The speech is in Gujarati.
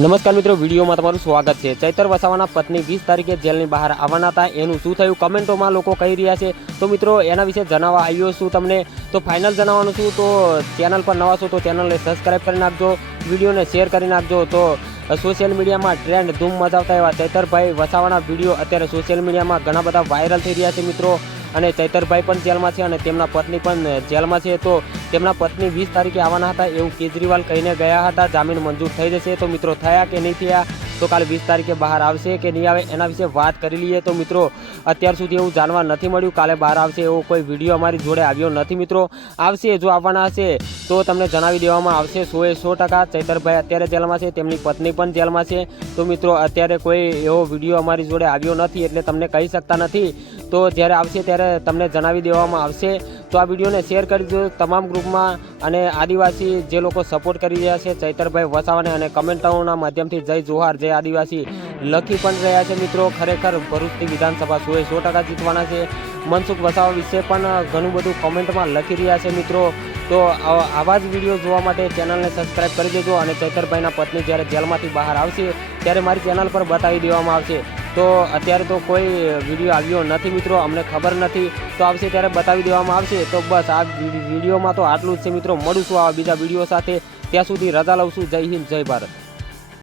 નમસ્કાર મિત્રો, વિડીયોમાં તમારું સ્વાગત છે। ચૈતર વસાવાના પત્ની 20 તારીખે જેલની બહાર આવવાના હતા, એનું શું થયું કમેન્ટોમાં લોકો કહી રહ્યા છે। તો મિત્રો એના વિશે જણાવવા આવ્યો છું તમને। તો ફાઇનલ જણાવવાનું છું। તો ચેનલ પર નવા છો તો ચેનલને સબસ્ક્રાઈબ કરી નાખજો, વિડીયોને શેર કરી નાખજો। તો સોશિયલ મીડિયામાં ટ્રેન્ડ ધૂમ મચાવતા એવા ચૈતરભાઈ વસાવાના વિડીયો અત્યારે સોશિયલ મીડિયામાં ઘણા બધા વાયરલ થઈ રહ્યા છે મિત્રો। અને ચૈતરભાઈ પણ જેલમાં છે અને તેમના પત્ની પણ જેલમાં છે। તો તેમના પત્ની 20 તારીખે આવવાના હતા એવું કેજરીવાલ કહીને ગયા હતા। જામીન મંજૂર થઈ જશે। તો મિત્રો થયા કે નહીં થયા, તો કાલે 20 તારીખે બહાર આવશે કે નહીં આવે એના વિશે વાત કરી લઈએ। તો મિત્રો અત્યાર સુધી એવું જાણવા નથી મળ્યું કાલે બહાર આવશે એવો કોઈ વિડીયો અમારી જોડે આવ્યો નથી મિત્રો। આવશે, જો આવવાના હશે તો તમને જણાવી દેવામાં આવશે 100%। ચૈતરભાઈ અત્યારે જેલમાં છે, તેમની પત્ની પણ જેલમાં છે। તો મિત્રો અત્યારે કોઈ એવો વિડીયો અમારી જોડે આવ્યો નથી એટલે તમને કહી શકતા નથી। તો જ્યારે આવશે ત્યારે તમને જણાવી દેવામાં આવશે। તો આ વિડીયોને શેર કરી દો તમામ ગ્રુપમાં, અને આદિવાસી જે લોકો સપોર્ટ કરી રહ્યા છે ચૈતરભાઈ વસાવાને, અને કમેન્ટોના માધ્યમથી જય જોહાર જય આદિવાસી લખી પણ રહ્યા છે મિત્રો। ખરેખર ભરૂચની વિધાનસભા 100% જીતવાના છે। મનસુખ વસાવા વિશે પણ ઘણું બધું કોમેન્ટમાં લખી રહ્યા છે મિત્રો। તો આવા જ વિડીયો જોવા માટે ચેનલને સબસ્ક્રાઈબ કરી દેજો, અને ચૈતરભાઈના પત્ની જ્યારે જેલમાંથી બહાર આવશે ત્યારે મારી ચેનલ પર બતાવી દેવામાં આવશે। તો અત્યારે તો કોઈ વિડીયો આવ્યો નથી મિત્રો, અમને ખબર નથી। તો આવશે ત્યારે બતાવી દેવામાં આવશે। તો બસ આ વિડીયોમાં તો આટલું જ છે મિત્રો। મળું છું આવા બીજા વિડીયો સાથે, ત્યાં સુધી રજા લઉં છું। જય હિન્દ, જય ભારત।